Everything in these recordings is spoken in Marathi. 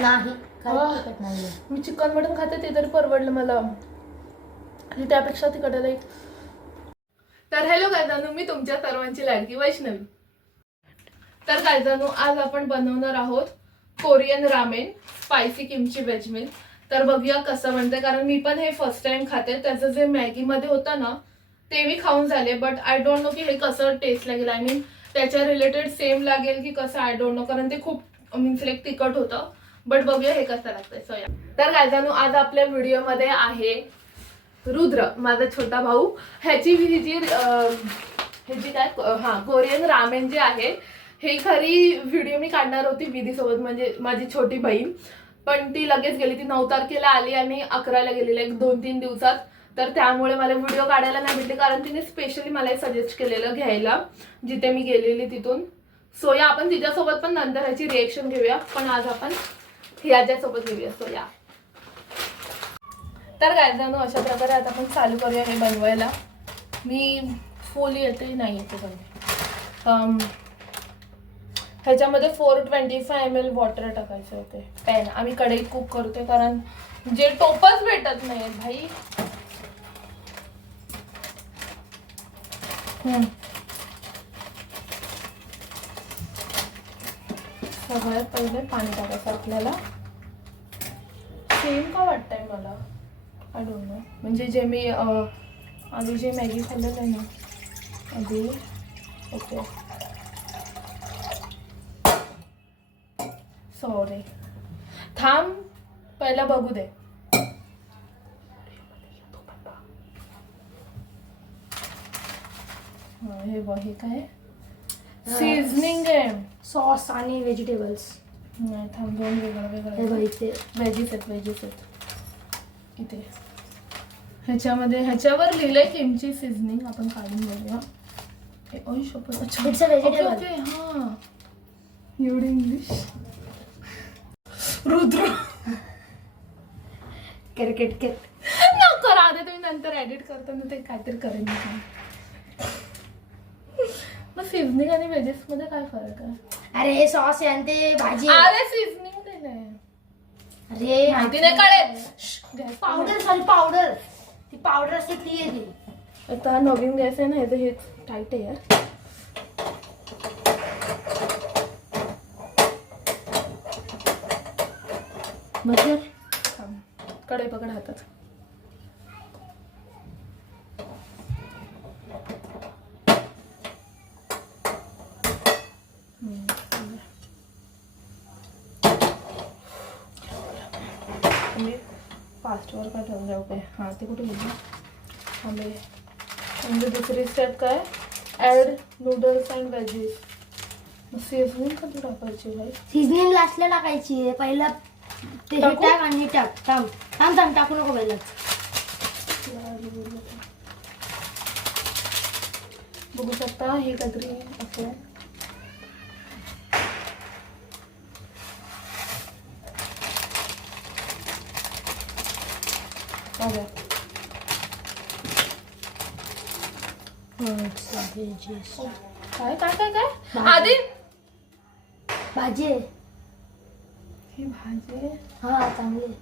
नाही तिखट नाही. मी चिकन मटन खाते ते तरी परवडलं मला, आणि त्यापेक्षा तिखट आहे. तर हॅलो गायजानू, मी तुमच्या सर्वांची लाडकी वैष्णवी. तर गायजानू, आज आपण बनवणार आहोत Korean ramen spicy kimchi veg meal. तर बघूया कसं बनते, कारण मी पण हे फर्स्ट टाइम खाते. त्याचं जे मॅगी मध्ये होतं ना ते मी खाऊन झाले, बट आय डोंट नो की हे कसं टेस्ट लागेल. आय मीन त्याच्या रिलेटेड सेम लागेल की कसं, आय डोंट नो, कारण ते खूप मीन्स लाईक तिखट होतं. बट बघूया हे कसं लागतंय. सो या. तर गायजानू, आज आपल्या व्हिडिओमध्ये आहे रुद्र, माझा छोटा भाऊ. ह्याची जी काय कोरियन रामेन जे आहे, हे खरी व्हिडिओ मी काढणार होती विधी सोबत, म्हणजे माझी छोटी बहीण. पण ती लगेच गेली, ती 9 तारखेला आली आणि 11ला गेलेली, एक 2-3 दिवसात. तर त्यामुळे मला व्हिडिओ काढायला नाही भेटले, कारण तिने स्पेशली मला सजेस्ट केलेलं घ्यायला जिथे मी गेलेली तिथून. सो या, आपण तिच्यासोबत पण नंतर ह्याची रिएक्शन घेऊया, पण आज आपण ह्याच्यासोबत घेऊया. सो या. तर गायजानू, अशा प्रकारे आता आपण चालू करूया हे बनवायला. मी फुल येते नाही येते पण ह्याच्यामध्ये 425 ml वॉटर टाकायचं होते पॅन. आम्ही कढईत कुक करतोय, कारण जे टोपच भेटत नाही भाई. सगळ्यात पहिले पाणी टाकायचं आपल्याला. सेम का वाटतंय मला, आय डोंट नो. म्हणजे जे मी आधी जे मॅगी खाल्लेलं आहे ना आधी, ओके सॉरी, थांब पहिला बघू दे. हे बघ, हे काय सीझनिंग आहे, सॉस आणि व्हेजिटेबल्स. नाही थांब, दोन वेगळं वेगळं व्हेजीस आहेत इथे. ह्याच्यावर लिहिलंय किमची सीझनिंग. आपण काढून बघूया. It's a vegetable. ओके हां, एवढी इंग्लिश. रुद्र क्रिकेट नको राहू दे, तुम्ही नंतर एडिट करताना ते काहीतरी करेन. मग सीझनिंग आणि व्हेजेस मध्ये काय फरक आहे? अरे हे सॉस आहे आणि ते भाजी. अरे सीझनिंग दिलंय. अरे माहिती नाही कळेल. Powder, sorry powder. ती पावडर असते ती आहे ती. आता नवीन गॅस आहे ना, हे टाईट आहे यार. बघ कढई पकड हातात. फास्टवर काय ठेवून जाऊ काय. हां, ते कुठे गेली आंबे. म्हणजे दुसरी स्टेप काय, add noodles and veggies. Seasoning कधी टाकायची भाई? सीझनिंग लास्टला टाकायची. पहिला ते हे टाक आणि टाक. थांब टाकू नको पहिला. बघू शकता हे काहीतरी असं. काय काय काय काय आधी भाजी. ही भाजी. हा चांगली.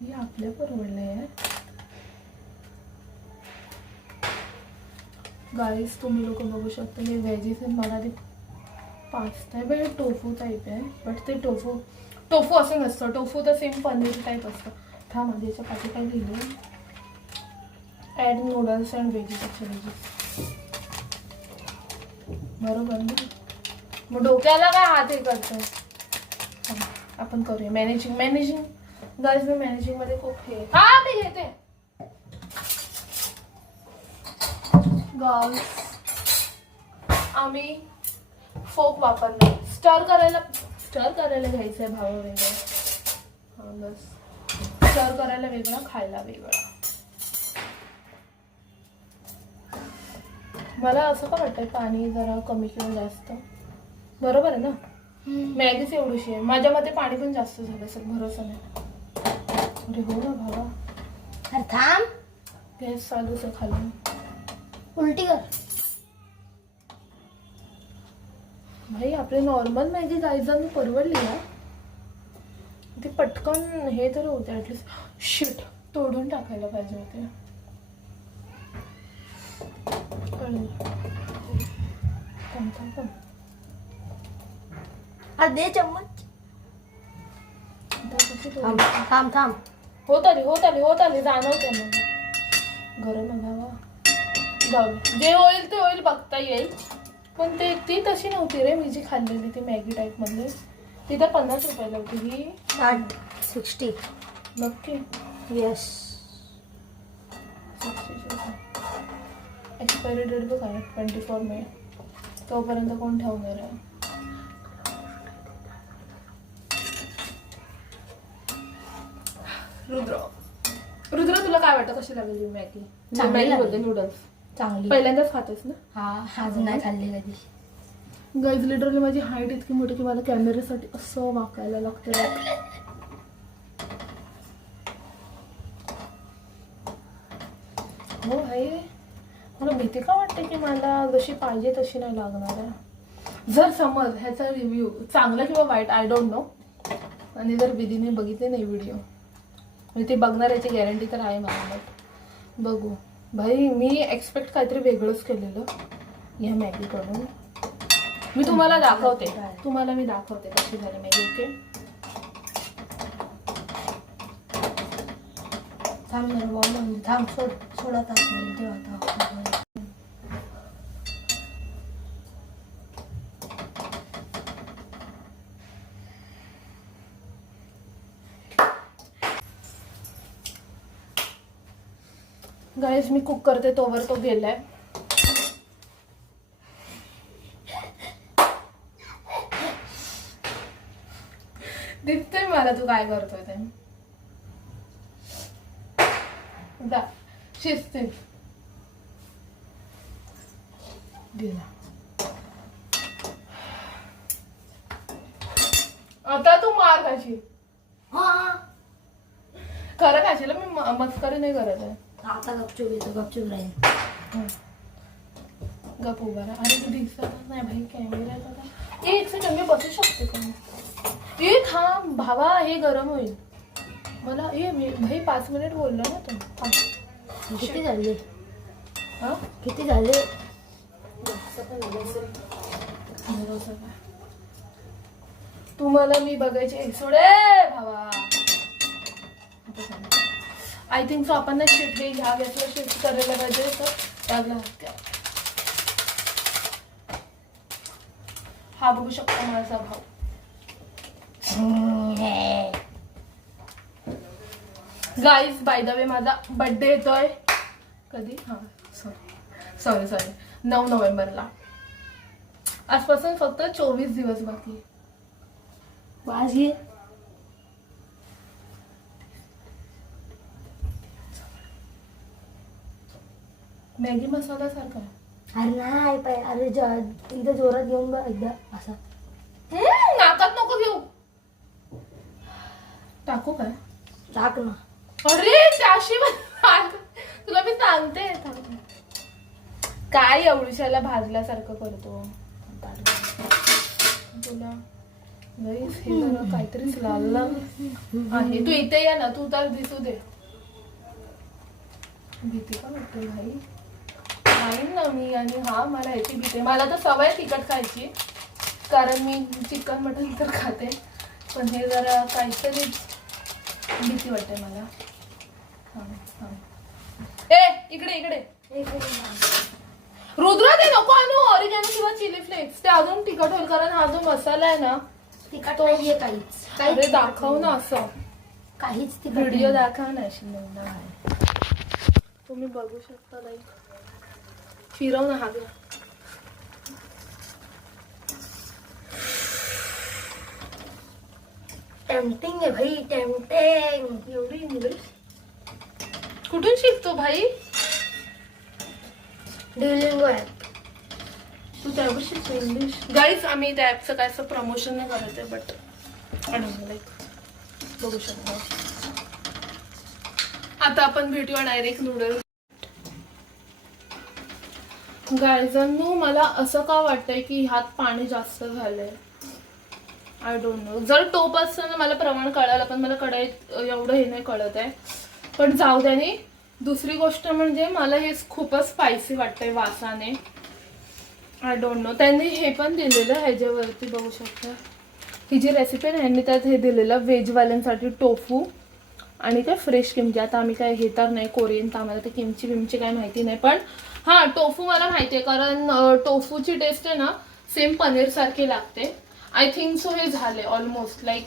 हे आपल्या परवडलंय गाईस. तुम्ही लोक बघू शकता हे व्हेजीस आहेत. मला ते पास्ता आहे बट टोफू टाईप आहे. बट ते टोफू असं नसतं. टोफू तर सेम पनीर टाईप असतं. थांब आधी याच्या पाठी काय लिहिलं, ॲड नूडल्स अँड व्हेजीस. अच्छा व्हेजीस बरोबर ना. मग डोक्याला काय हात हे करतोय. आपण करूया मॅनेजिंग गाईस. मी मॅनेजिंग मध्ये खूप हे. हा मी घेते गाईस. आम्ही फोक वापरणार. स्टर करायला घ्यायचंय भावा वेगळं. हा बस, स्टर करायला वेगळा, खायला वेगळा. मला असं का वाटतंय पाणी जरा कमी किंवा जास्त बरोबर आहे ना. मॅगीच एवढीशी आहे. माझ्या मते पाणी पण जास्त झालं असेल, भरोसा नाही. अरे हो ना भावा, अरे थांब, गॅस चालूच आहे खाली. उलटी कर. भाई आपली नॉर्मल मॅगी गायजांनी परवडली ना, ती पटकन हे तर होते. ऍटलिस्ट शिट तोडून टाकायला पाहिजे होते. अरे दे चम्मच. थांब थांब. होत आली जाणवते मग. गरम आहे बाबा. जाऊ दे. जे होईल ते होईल, बघता येईल. पण ती तशी नव्हती रे, मी जी खाल्लेली ती मॅगी टाईप मधली. ती तर 50 रुपयाला होती. ही 60. नक्की. येस. एक्सपायरी डेट बघा 24 मे. तोपर्यंत कोण ठेवणार आहे. रुद्र तुला काय वाटतं कशी लागली मॅगी? चांगली मॅगी बोलते, नूडल्स चांगली. पहिल्यांदाच खातेस ना? हा अजून नाही खाल्ली कधी. गाईज लिटरली माझी हाईट इतकी मोठी की मला कॅमेऱ्यासाठी असं वाकायला लागतं. हो भाई, मला भीती का वाटते की मला जशी पाहिजे तशी नाही लागणार आहे. जर समज ह्याचा रिव्ह्यू चांगला किंवा वाईट आय डोंट नो, आणि जर विधीने बघितले नाही व्हिडिओ, म्हणजे ते बघणार याची गॅरंटी तर आहे मला. बघू भाई, मी एक्सपेक्ट काहीतरी वेगळंच केलेलं या मॅगीकडून. मी तुम्हाला दाखवते कशी झाली मॅगी. ओके थांब सोडा तास बोलते आता. गाईज मी कुक करते तोवर तो गेलाय. दिसतंय मला तू काय करतोय ते. शिजते आता तू मार खाशी. खरं खाशील, मी मस्करी नाही करत आहे. आता गपचूप येतो, गपचूप राहील. गप उभा राहा. अरे तू दिसतच नाही भाई कॅमेरा. एक सेकंड मी बसू शकते का? ए थांब भावा, हे गरम होईल मला. भाई 5 मिनिट बोललो ना तू. किती झाले? हा किती झाले? तुम्हाला मी बघायचे सोडे भावा. आय थिंक सो आपण ना शिफ्ट ह्या गॅसला शिफ्ट करायला पाहिजे होतं. हा बघू शकतो माझा भाऊ. गाईज बाय द वे माझा बर्थडे येतोय. कधी? हा सॉरी 9 नोव्हेंबरला. आजपासून फक्त 24 दिवस बाकी. वाज घे. मॅगी मसाला सारखा. अरे नाही, अरे एकदा जोरात घेऊन बघ एकदा असा. नाकात नको घेऊ. टाकू काय? टाक ना. अरे त्याशी तुला मी सांगते. काय एवढीशाला भाजल्यासारखं करतो तुला. हे जरा काहीतरीच लाल आहे. तू इथे ये ना, तू तर दिसू दे. भीती पण होते भाई. खाईन ना मी, आणि हा मला ह्याची भीती. मला तर सवय तिखट खायची, कारण मी चिकन मटन तर खाते. पण हे जरा काहीतरी भीती वाटते मला. इकडे रुद्र ते नको आणू. ऑरिगॅनो किंवा चिली फ्लेक्स, ते अजून तिखट होईल. कारण हा जो मसाला आहे ना तिखट नाहीये काहीच. अरे दाखव ना असं. काहीच तिखट व्हिडिओ दाखव ना अशी. तुम्ही बघू शकता. नाही फिरव ना. हा घ्या. टेम्पटिंग आहे भाई, टेम्पटिंग. एवढी इंग्लिश कुठून शिकतो भाई? ड्युलिंगो ॲप. तू त्यावर्षी इंग्लिश गाईज आम्ही त्या ॲपचं काय असं प्रमोशन नाही करत आहे बट लाईक बघू शकतो. आता आपण भेटूया डायरेक्ट नूडल्स. गायजांनो मला असं का वाटतंय की ह्यात पाणी जास्त झालंय. I don't know. जर टोप असताना मला प्रमाण कळालं पण मला कढईत एवढं हे नाही कळत आहे. पण जाऊ द्याने. दुसरी गोष्ट म्हणजे मला हे खूपच स्पायसी वाटतंय वासाने. I don't know. त्यांनी हे पण दिलेलं ह्याच्यावरती बघू शकता. ही जी रेसिपी आहे ह्यांनी त्यात हे दिलेलं व्हेजवाल्यांसाठी टोफू आणि ते फ्रेश किमची. आता आम्ही काय हे तर नाही कोरियन तर आम्हाला ते किमची बिमची काय माहिती नाही. पण हां टोफू मला माहिती आहे कारण टोफूची टेस्ट आहे ना सेम पनीरसारखी लागते. आय थिंक सो हे झाले ऑलमोस्ट लाईक.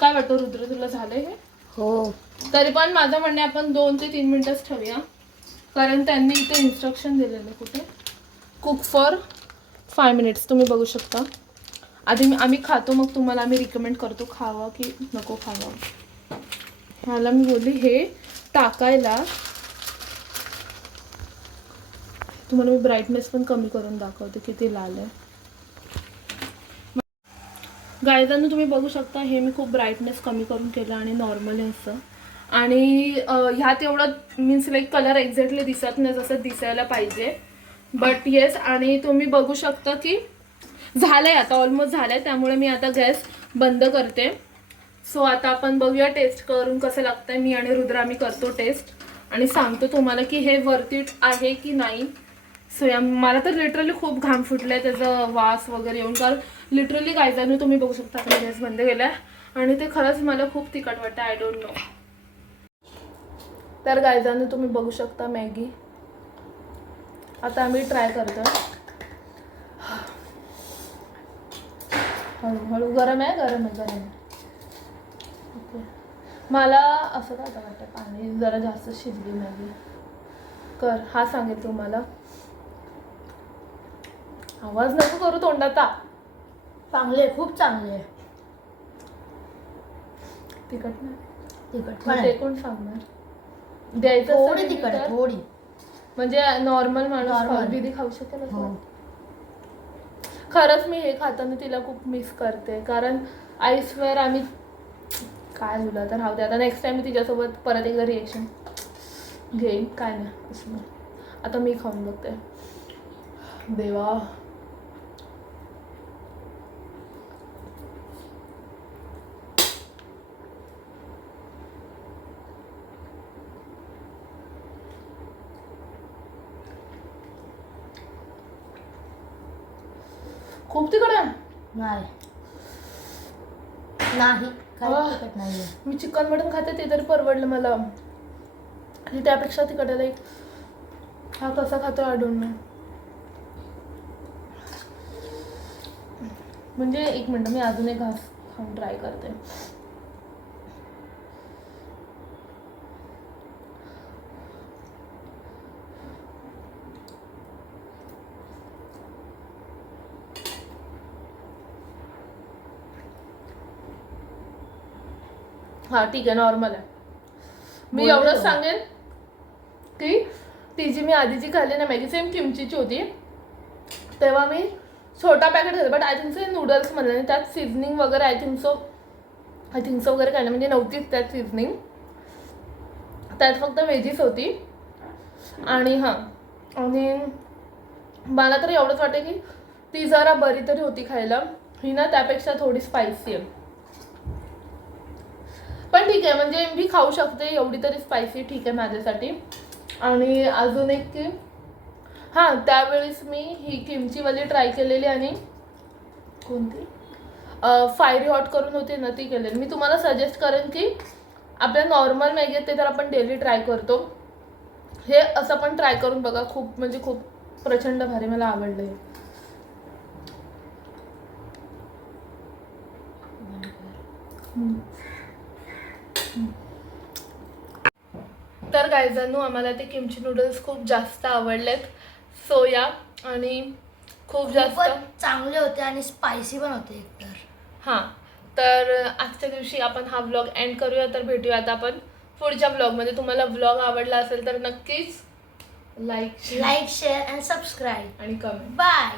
काय वाटतं रुद्र तुला झालं हे? हो. तरी पण माझं म्हणणे आपण 2 ते 3 मिनिटच ठेवूया कारण त्यांनी इथे इन्स्ट्रक्शन दिलेलं कुठे कुक फॉर 5 मिनिट्स. तुम्ही बघू शकता. आधी आम्ही खातो मग तुम्हाला आम्ही रिकमेंड करतो खावा की नको खावा. मला मी बोलली हे टाकायला. तुम्हाला मी ब्राईटनेस पण कमी करून दाखवते किती लाल आहे. गायजांना तुम्ही बघू शकता हे मी खूप ब्राईटनेस कमी करून केलं आणि नॉर्मल आहे असं. आणि ह्यात एवढं मीन्स लाईक कलर एक्झॅक्टली दिसत नाही जसं दिसायला पाहिजे. बट येस आणि तुम्ही बघू शकता की झालंय आता ऑलमोस्ट झालंय. त्यामुळे मी आता गॅस बंद करते. सो आता आपण बघूया टेस्ट करून कसं लागतंय. मी आणि रुद्र आम्ही करतो टेस्ट आणि सांगतो तुम्हाला की हे वर्थ इट आहे की नाही. सो मला तर लिटरली खूप घाम फुटलाय त्याचा वास वगैरे येऊन. कारण लिटरली गायजांनी तुम्ही बघू शकता आता गॅस बंद केलाय आणि ते खरंच मला खूप तिखट वाटतं. I don't know. तर गायजांनी तुम्ही बघू शकता मॅगी. आता आम्ही ट्राय करतो. हळूहळू गरम आहे गरम आहे गरम आहे. ओके. मला असं काय वाटतं पाणी जरा जास्त शिजली मॅगी कर. हा सांगेल तुम्हाला. आवाज नको करू तोंडाचा. चांगले खूप चांगले. तिखट नाही. तिखट ते कोण सांगणार. द्यायचं थोडी तिखट थोडी म्हणजे नॉर्मल माणूस फळबिदी खाऊ शकेल असं. खरंच मी हे खाताना तिला खूप मिस करते कारण आय स्वेअर आम्ही काय बोला तर राहू दे. आता नेक्स्ट टाइम मी तिच्यासोबत परत एकदा रिएक्शन घेईन. काय नाही असं. आता मी खाऊन बघते. देवा खूप तिखट आहे. नाही नाही काही तिखट नाही. मी चिकन मटन खाते ते तरी परवडलं मला. आणि त्यापेक्षा तिखट आहे. हा कसा खातो आय डोंट नो. म्हणजे 1 मिनिट मी अजून एक घास खाऊन ट्राय करते. हा ठीक आहे नॉर्मल आहे. मी एवढंच सांगेन की ती जी मी आधी जी खाल्ली ना मॅगी सेम किमचीची होती तेव्हा मी छोटा पॅकेट होतं. But I think so noodles म्हणलं आणि त्यात सिझनिंग वगैरे आय थिंक सो वगैरे काय नाही म्हणजे नव्हतीच त्यात सिझनिंग. त्यात फक्त व्हेजीस होती. आणि हां आणि मला तर एवढंच वाटतं की ती जरा बरी तरी होती खायला. ही ना त्यापेक्षा थोडी स्पायसी आहे. पण ठीक आहे म्हणजे मी खाऊ शकते एवढी तरी स्पायसी ठीक आहे माझ्यासाठी. आणि अजून एक की हां त्यावेळेस मी ही किमचीवाली ट्राय केलेली आणि कोणती फायरी हॉट करून होती ना ती केलेली. मी तुम्हाला सजेस्ट करेन की आपल्या नॉर्मल मॅगी ते तर आपण डेली ट्राय करतो. हे असं पण ट्राय करून बघा. खूप म्हणजे खूप प्रचंड भारी मला आवडलं आहे. तर गायजांनो आम्हाला ते किमची नूडल्स खूप जास्त आवडलेत. सो या आणि खूप जास्त चांगले होते आणि स्पायसी पण होते एकतर. हां तर आजच्या दिवशी आपण हा व्लॉग एंड करूया. तर भेटूया आता आपण पुढच्या व्लॉगमध्ये. तुम्हाला व्लॉग आवडला असेल तर नक्कीच लाईक शेअर अँड सबस्क्राईब आणि कमेंट. बाय.